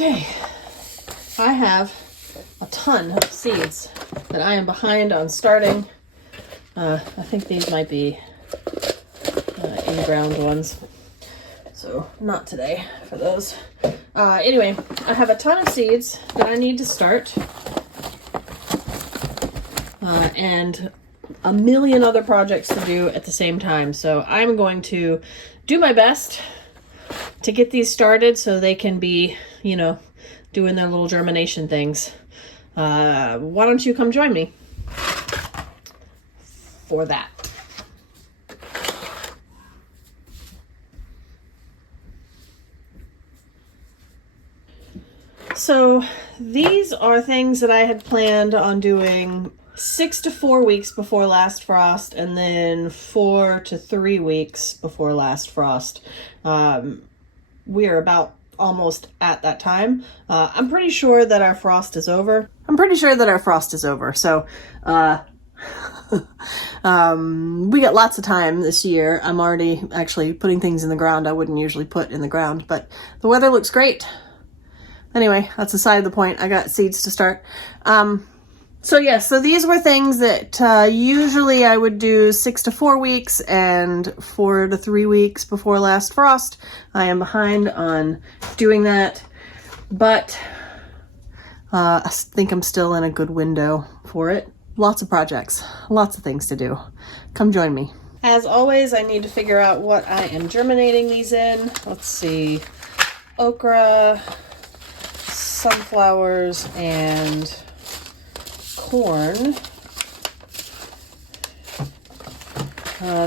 Okay, I have a ton of seeds that I am behind on starting. I think these might be in-ground ones, so not today for those. Anyway, I have a ton of seeds that I need to start, and a million other projects to do at the same time. So I'm going to do my best to get these started so they can be, you know, doing their little germination things. Why don't you come join me for that? So these are things that I had planned on doing 6 to 4 weeks before last frost, and then 4 to 3 weeks before last frost. We are about almost at that time. I'm pretty sure that our frost is over. So we got lots of time this year. I'm already actually putting things in the ground I wouldn't usually put in the ground, but the weather looks great. Anyway, that's aside the point. I got seeds to start. So these were things that usually I would do 6 to 4 weeks and 4 to 3 weeks before last frost. I am behind on doing that, but I think I'm still in a good window for it. Lots of projects, lots of things to do. Come join me. As always, I need to figure out what I am germinating these in. Let's see, okra, sunflowers, and corn.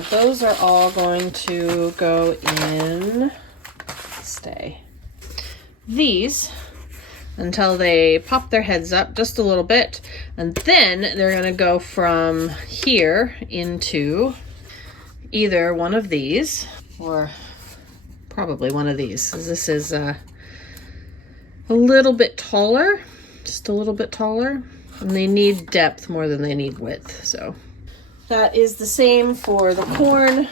Those are all going to go in, these until they pop their heads up just a little bit, and then they're going to go from here into either one of these or probably one of these. This is a little bit taller, just a little bit taller. And they need depth more than they need width. So that is the same for the corn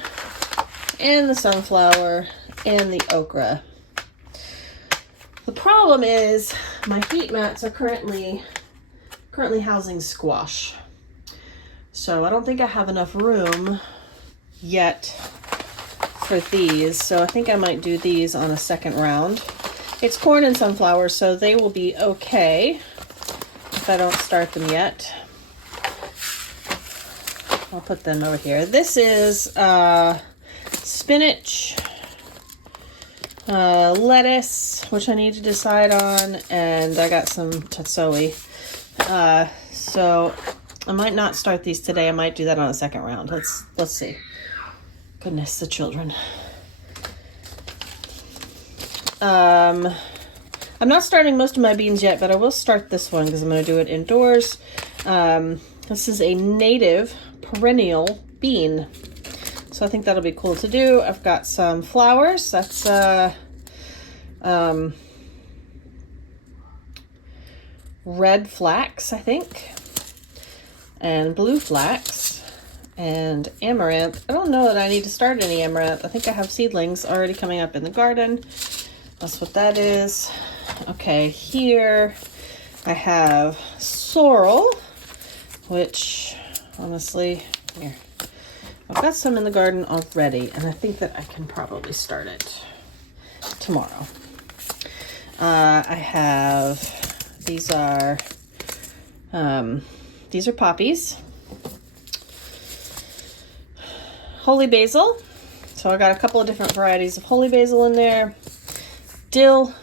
and the sunflower and the okra. The problem is my heat mats are currently housing squash. So I don't think I have enough room yet for these. So I think I might do these on a second round. It's corn and sunflower, so they will be okay if I don't start them yet. I'll put them over here. This is spinach, lettuce, which I need to decide on, and I got some tatsoi. So I might not start these today. I might do that on a second round. Let's see. Goodness, the children. I'm not starting most of my beans yet, but I will start this one because I'm going to do it indoors. This is a native perennial bean, so I think that'll be cool to do. I've got some flowers. That's red flax, I think, and blue flax, and amaranth. I don't know that I need to start any amaranth. I think I have seedlings already coming up in the garden. That's what that is. Okay, here I have sorrel, which honestly, here, I've got some in the garden already, and I think that I can probably start it tomorrow. I have, these are poppies. Holy basil. So I got a couple of different varieties of holy basil in there. Dill,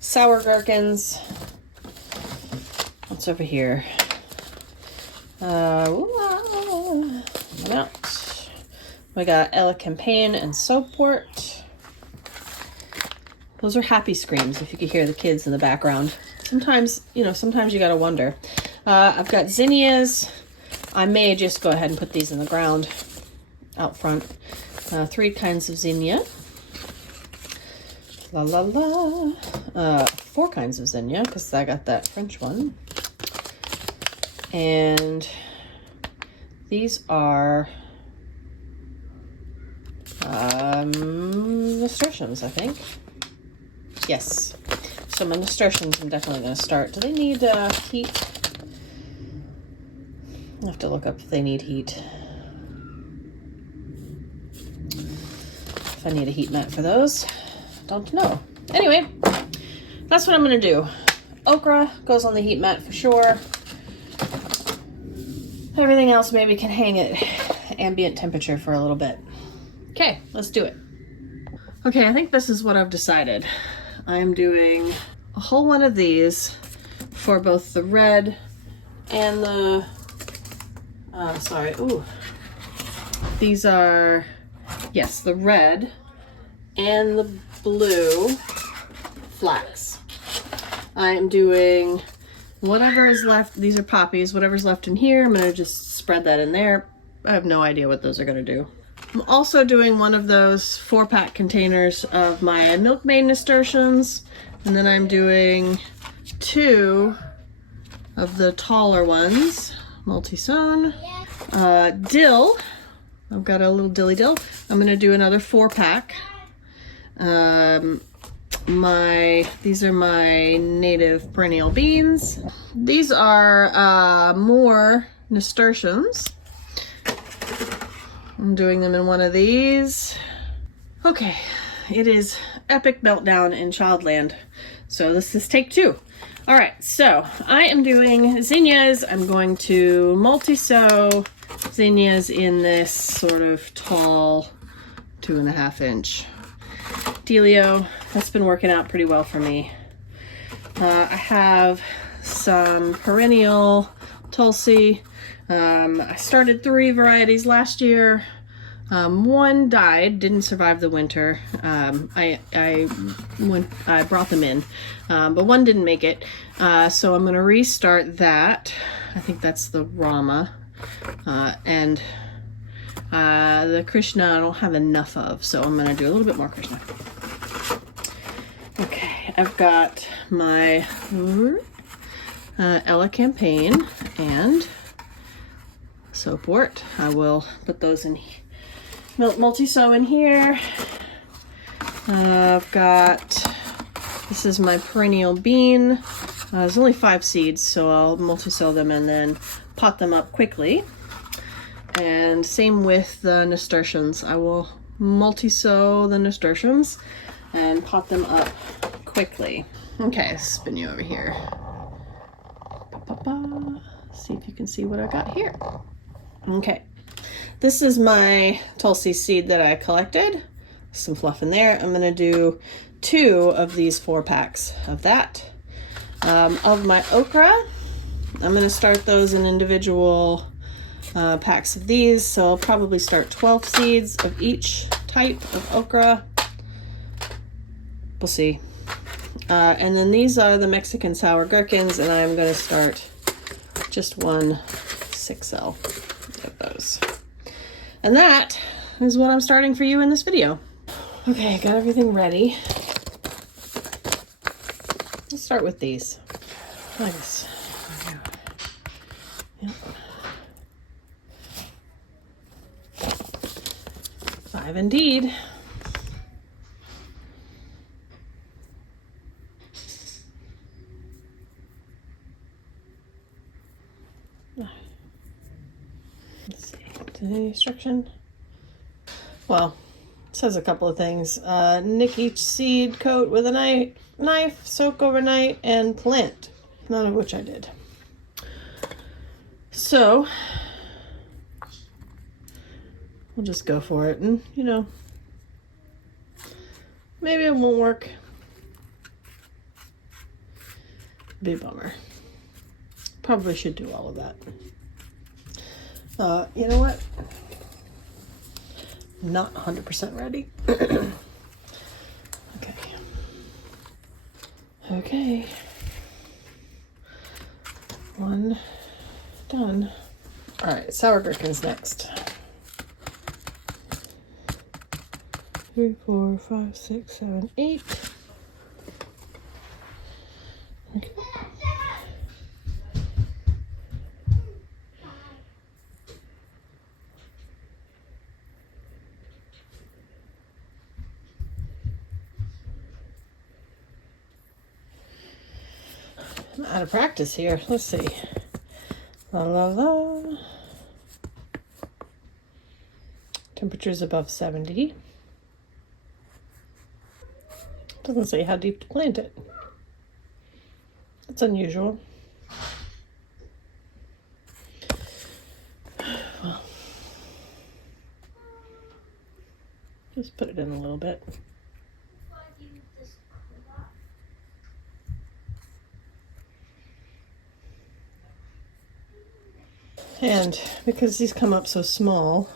sour gherkins. What's over here? We got elecampane and soapwort. Those are happy screams, if you could hear the kids in the background. Sometimes you gotta wonder. I've got zinnias. I may just go ahead and put these in the ground out front. 3 kinds of zinnia. 4 kinds of zinnia, because I got that French one. And these are nasturtiums, I think. Yes. So my nasturtiums I'm definitely going to start. Do they need heat? I'll have to look up if they need heat. If I need a heat mat for those. Don't know. Anyway, that's what I'm going to do. Okra goes on the heat mat for sure. Everything else maybe can hang at ambient temperature for a little bit. Okay, let's do it. Okay, I think this is what I've decided. I'm doing a whole one of these for both the red and the, these are, yes, the red and the blue flax. I am doing whatever is left. These are poppies. Whatever's left in here, I'm going to just spread that in there. I have no idea what those are going to do. I'm also doing one of those 4-pack containers of my milkmaid nasturtiums. And then I'm doing 2 of the taller ones, multi-sown. Dill. I've got a little dilly dill. I'm going to do another 4-pack. These are my native perennial beans. These are more nasturtiums. I'm doing them in one of these. Okay, it is epic meltdown in Childland. So this is take 2. All right, so I am doing zinnias. I'm going to multi-sow zinnias in this sort of tall 2.5 inch dealio. That's been working out pretty well for me. I have some perennial Tulsi. I started 3 varieties last year. One died, didn't survive the winter. I brought them in, but one didn't make it. So I'm going to restart that. I think that's the Rama. And the Krishna I don't have enough of, so I'm going to do a little bit more Krishna. Okay, I've got my Ella campaign and soapwort. I will put those in multi-sow in here. I've got, this is my perennial bean. There's only 5 seeds, so I'll multi-sow them and then pot them up quickly. And same with the nasturtiums. I will multi-sow the nasturtiums and pot them up quickly. Okay, spin you over here. See if you can see what I got here. Okay, this is my Tulsi seed that I collected. Some fluff in there. I'm gonna do 2 of these 4-packs of that. Of my okra, I'm gonna start those in individual packs of these. So I'll probably start 12 seeds of each type of okra. We'll see. And then these are the Mexican sour gherkins, and I'm gonna start just 1 6L of those. And that is what I'm starting for you in this video. Okay, got everything ready. Let's start with these. Nice. Yep. 5 indeed. Let's see. Any instruction? Well, it says a couple of things. Nick each seed coat with a knife, soak overnight, and plant. None of which I did. So, we'll just go for it. And, you know, maybe it won't work. Be a bummer. Probably should do all of that. You know what? Not 100% ready. Okay. 1 done. All right, sour gherkins next. 3, 4, 5, 6, 7, 8. Okay. I'm out of practice here. Let's see. La la la. Temperature's above 70. Doesn't say how deep to plant it. That's unusual. Well, just put it in a little bit. And because these come up so small,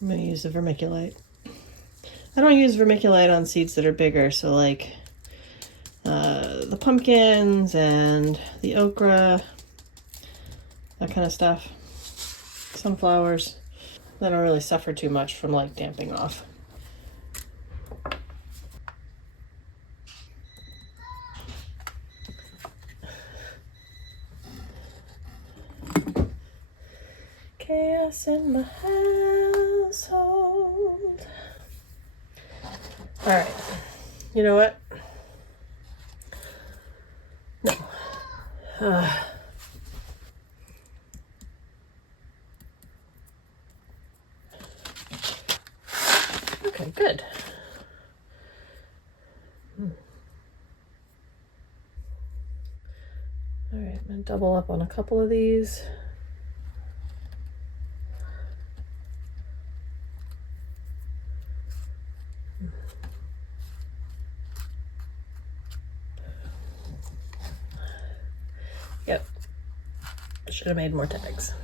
I'm going to use the vermiculite. I don't use vermiculite on seeds that are bigger, so like the pumpkins and the okra, that kind of stuff. Sunflowers, they don't really suffer too much from like damping off. Chaos in my household. All right, you know what? No. Okay, good. All right, I'm gonna double up on a couple of these. Yep, I should have made more tags.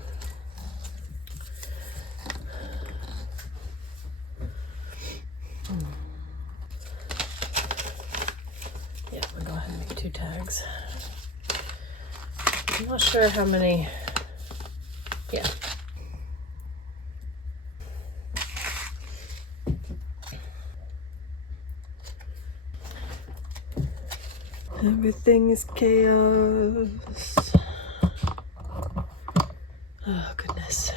Yeah, we'll go ahead and make 2 tags. I'm not sure how many. Yeah. Everything is chaos. Oh, goodness.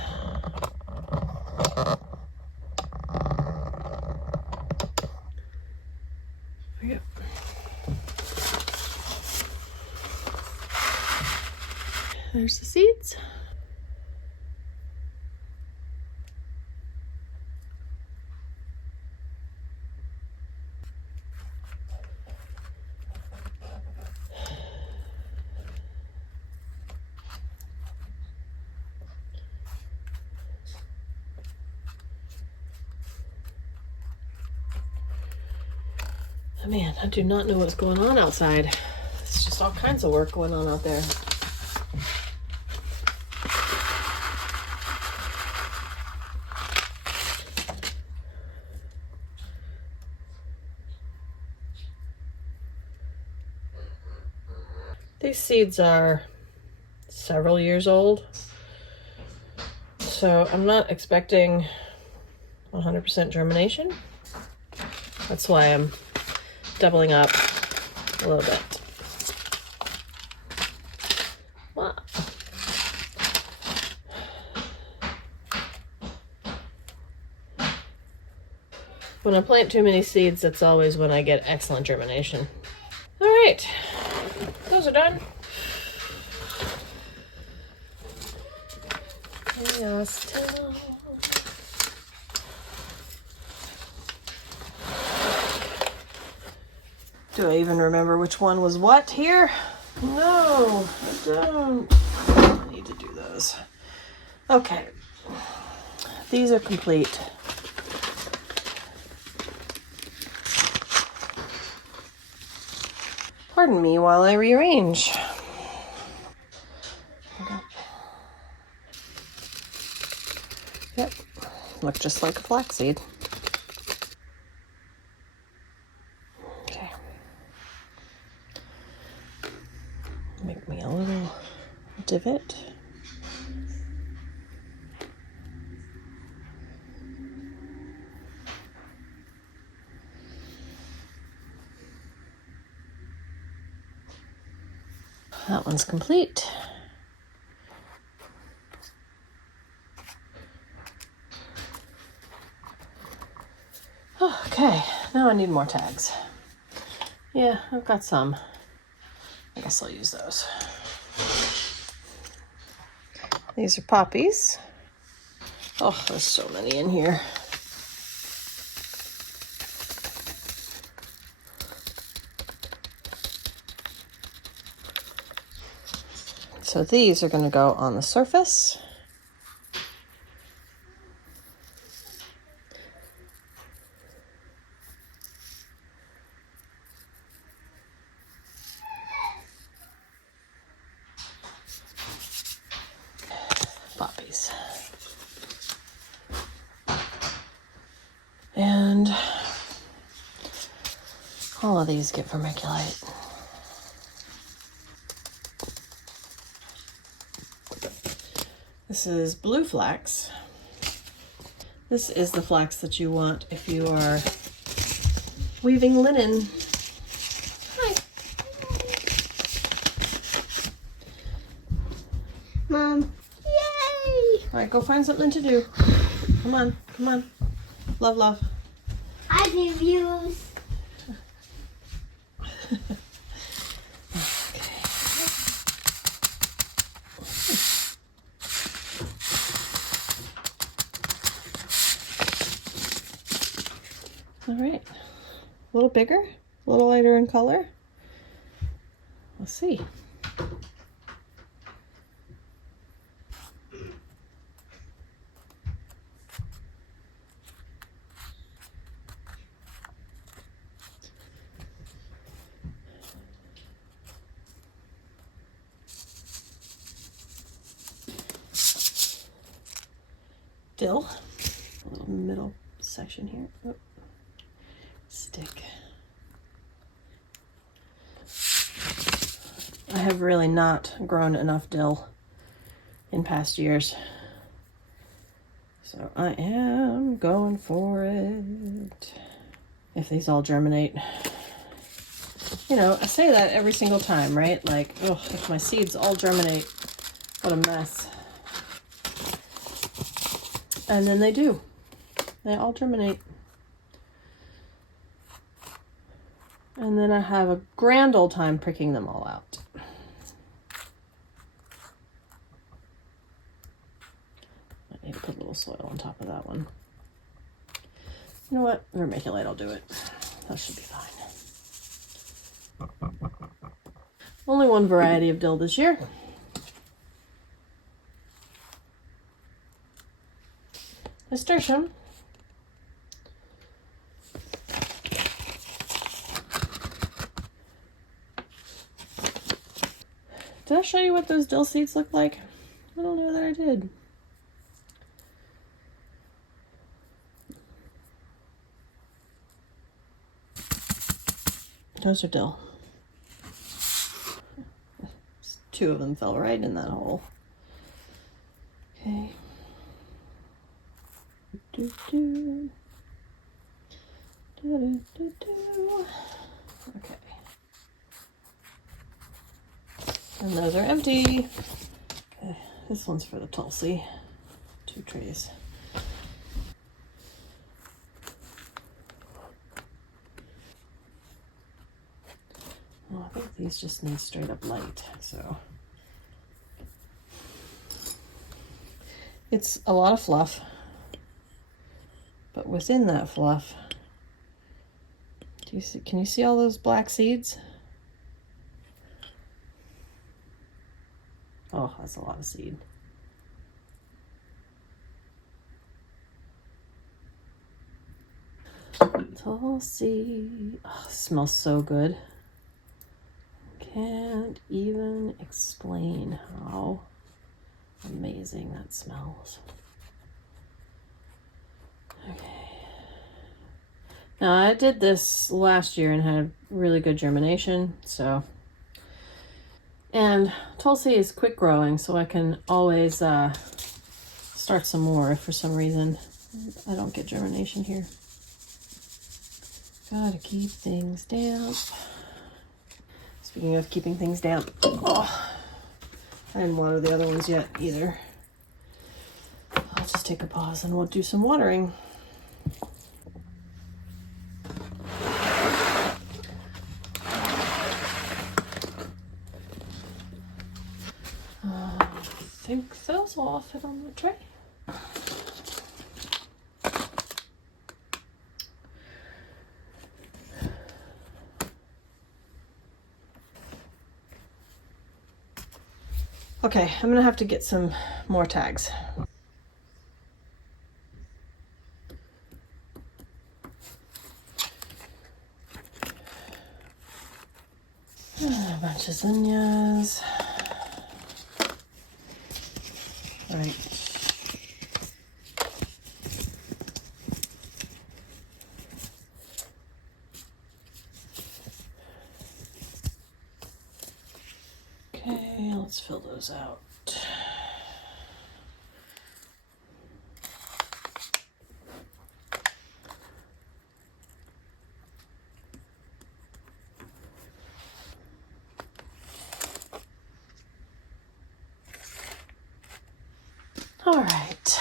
Yep. There's the seeds. Oh, man, I do not know what's going on outside. It's just all kinds of work going on out there. These seeds are several years old, so I'm not expecting 100% germination. That's why I'm doubling up a little bit. Wow. When I plant too many seeds, that's always when I get excellent germination. All right, those are done. Do I even remember which one was what here? No, I don't. I need to do those. Okay, these are complete. Pardon me while I rearrange. Yep, look just like a flaxseed. Okay. Make me a little divot. That one's complete. Okay, now I need more tags. Yeah, I've got some. I guess I'll use those. These are poppies. Oh, there's so many in here. So these are going to go on the surface. Poppies. And all of these get vermiculite. This is blue flax. This is the flax that you want if you are weaving linen. Hi. Mom. Yay! All right, go find something to do. Come on, come on. Love, love. I give you. All right, a little bigger, a little lighter in color. Let's see. Dill, a little middle section here. Oh. Stick. I have really not grown enough dill in past years, so I am going for it. If these all germinate. You know, I say that every single time, right? Like, oh, if my seeds all germinate, what a mess. And then they do. They all germinate. And then I have a grand old time pricking them all out. I need to put a little soil on top of that one. You know what? Vermiculite, I'll do it. That should be fine. Only one variety of dill this year. Nasturtium. Did I show you what those dill seeds look like? I don't know that I did. Those are dill. Two of them fell right in that hole. Okay. Do, do. Do, do, do. Okay. And those are empty. Okay. This one's for the Tulsi. 2 trays. Well, I think these just need straight up light, so. It's a lot of fluff, but within that fluff, do you see, can you see all those black seeds? Oh, that's a lot of seed. Tulsi. Oh, it smells so good. Can't even explain how amazing that smells. Okay. Now I did this last year and had really good germination, so. And Tulsi is quick growing, so I can always start some more if for some reason I don't get germination here. Gotta keep things damp. Speaking of keeping things damp, oh, I didn't water the other ones yet either. I'll just take a pause and we'll do some watering. think those will all fit on the tray. Okay, I'm gonna have to get some more tags. A bunch of zinnias. Right. Okay, let's fill those out. All right.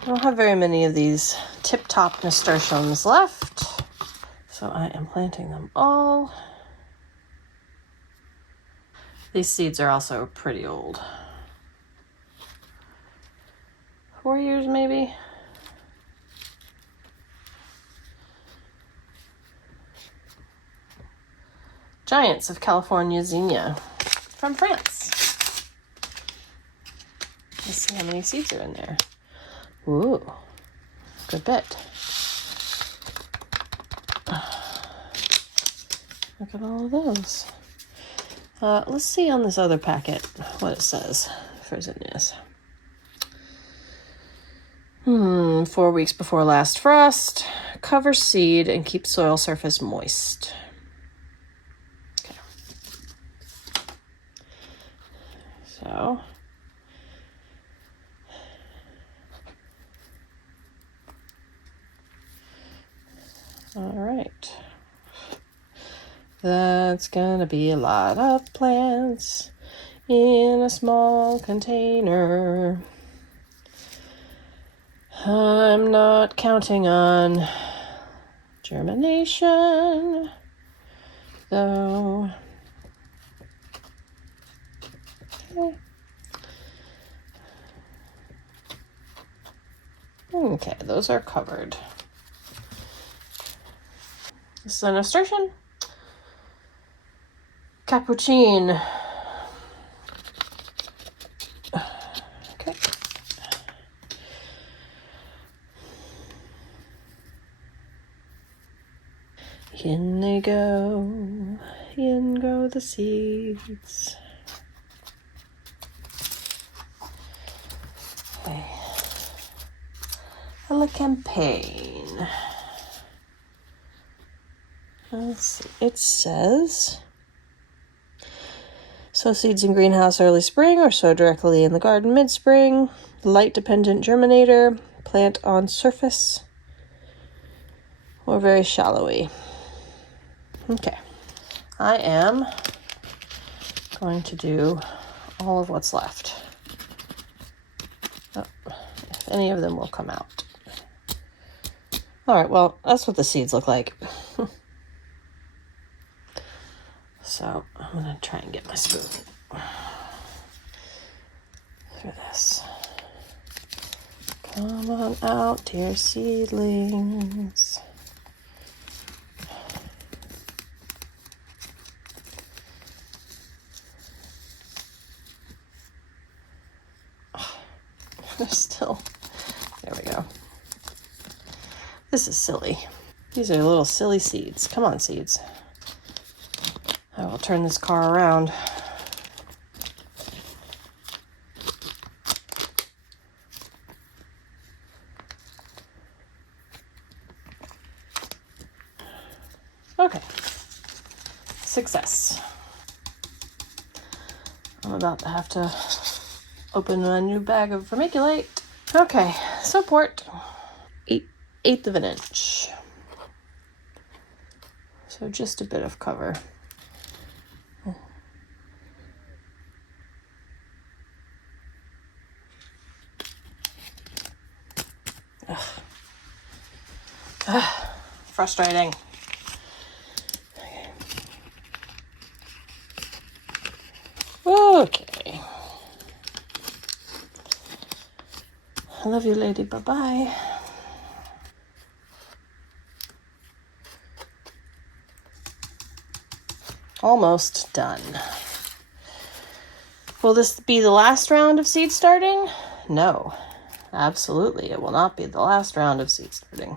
I don't have very many of these tip-top nasturtiums left, so I am planting them all. These seeds are also pretty old. 4 years maybe? Giants of California zinnia from France. Let's see how many seeds are in there. Ooh, good bit. Look at all of those. Let's see on this other packet what it says for zinnias. 4 weeks before last frost. Cover seed and keep soil surface moist. Okay. So. All right. That's gonna be a lot of plants in a small container. I'm not counting on germination, though. Okay, those are covered. This is a nasturtium. Cappuccine. Okay. In they go. In go the seeds. Okay. A campaign. Let's see. It says sow seeds in greenhouse early spring or sow directly in the garden mid-spring. Light dependent germinator. Plant on surface or very shallowy. Okay. I am going to do all of what's left. Oh, if any of them will come out. All right, well, that's what the seeds look like. So I'm going to try and get my spoon through this. Come on out, dear seedlings. They're still, there we go. This is silly. These are little silly seeds. Come on, seeds. I will turn this car around. Okay. Success. I'm about to have to open a new bag of vermiculite. Okay, support. 1/8 of an inch. So just a bit of cover. Frustrating. Okay. Okay. I love you, lady. Bye-bye. Almost done. Will this be the last round of seed starting? No, absolutely. It will not be the last round of seed starting.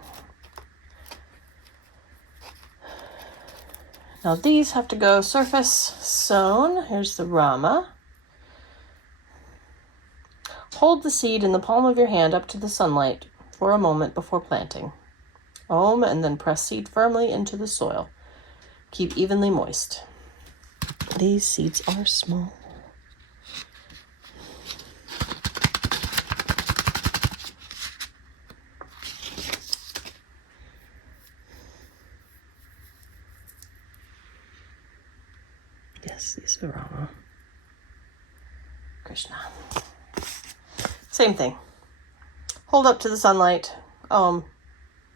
Now these have to go surface sown. Here's the Rama. Hold the seed in the palm of your hand up to the sunlight for a moment before planting. Ohm and then press seed firmly into the soil. Keep evenly moist. These seeds are small. Yes, these are Rama. Krishna. Same thing. Hold up to the sunlight.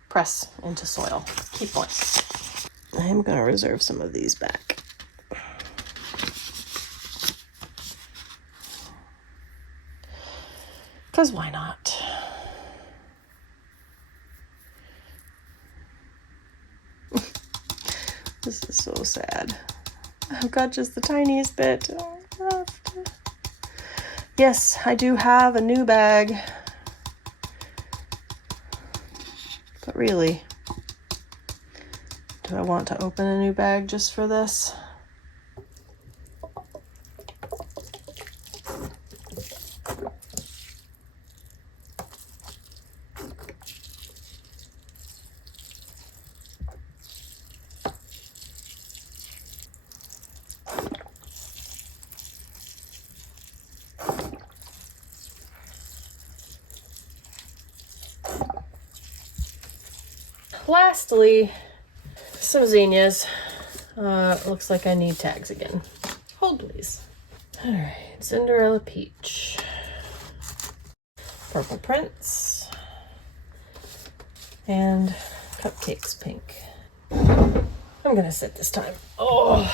Press into soil. Keep moist. I'm going to reserve some of these back. Because why not? This is so sad. I've got just the tiniest bit left. Yes, I do have a new bag. But really, do I want to open a new bag just for this? Lastly, some zinnias. Looks like I need tags again. Hold, please. All right, Cinderella Peach. Purple Prince. And Cupcakes Pink. I'm gonna sit this time. Oh,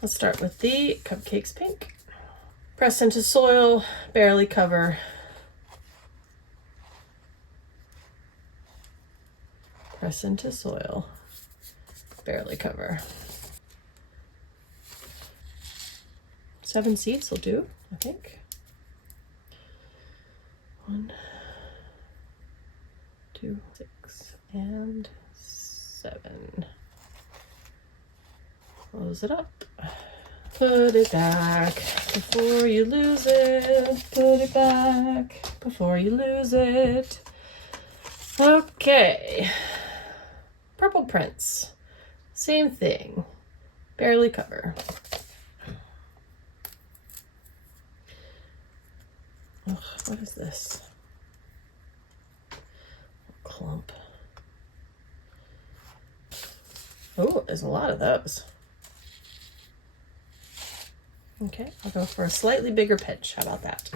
let's start with the Cupcakes Pink. Press into soil, barely cover. Press into soil, barely cover. 7 seeds will do, I think. 1, 2, 6, and 7. Close it up. Put it back before you lose it. Put it back before you lose it. Okay. Purple Prince. Same thing. Barely cover. Ugh, what is this? Clump. Oh, there's a lot of those. Okay, I'll go for a slightly bigger pitch. How about that?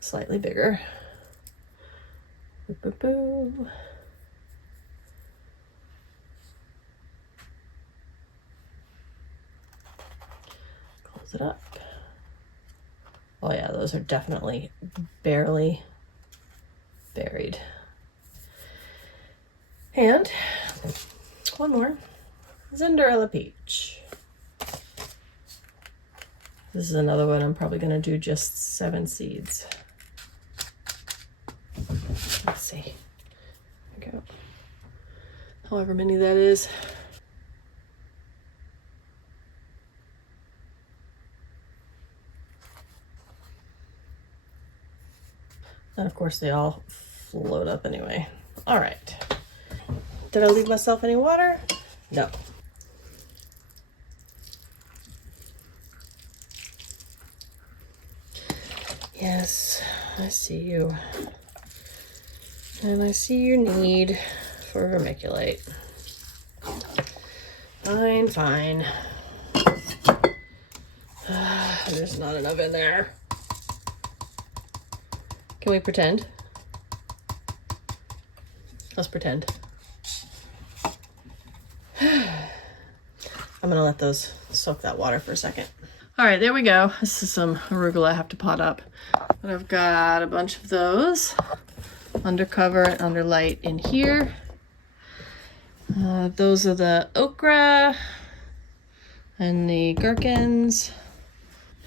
Slightly bigger. Boo, boo, boo. Close it up. Oh yeah, those are definitely barely buried. And one more, Cinderella Peach. This is another one I'm probably gonna do just 7 seeds. Let's see. There we go. However many that is. And of course they all float up anyway. All right. Did I leave myself any water? No. Yes, I see you. And I see your need for vermiculite. Fine, fine. There's not enough in there. Can we pretend? Let's pretend. I'm gonna let those soak that water for a second. All right, there we go. This is some arugula I have to pot up. But I've got a bunch of those under cover and under light in here. Those are the okra and the gherkins.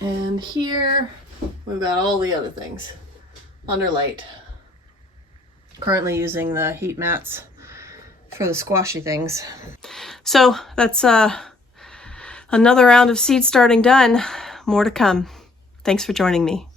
And here we've got all the other things under light. Currently using the heat mats for the squashy things. So that's another round of seed starting done. More to come. Thanks for joining me.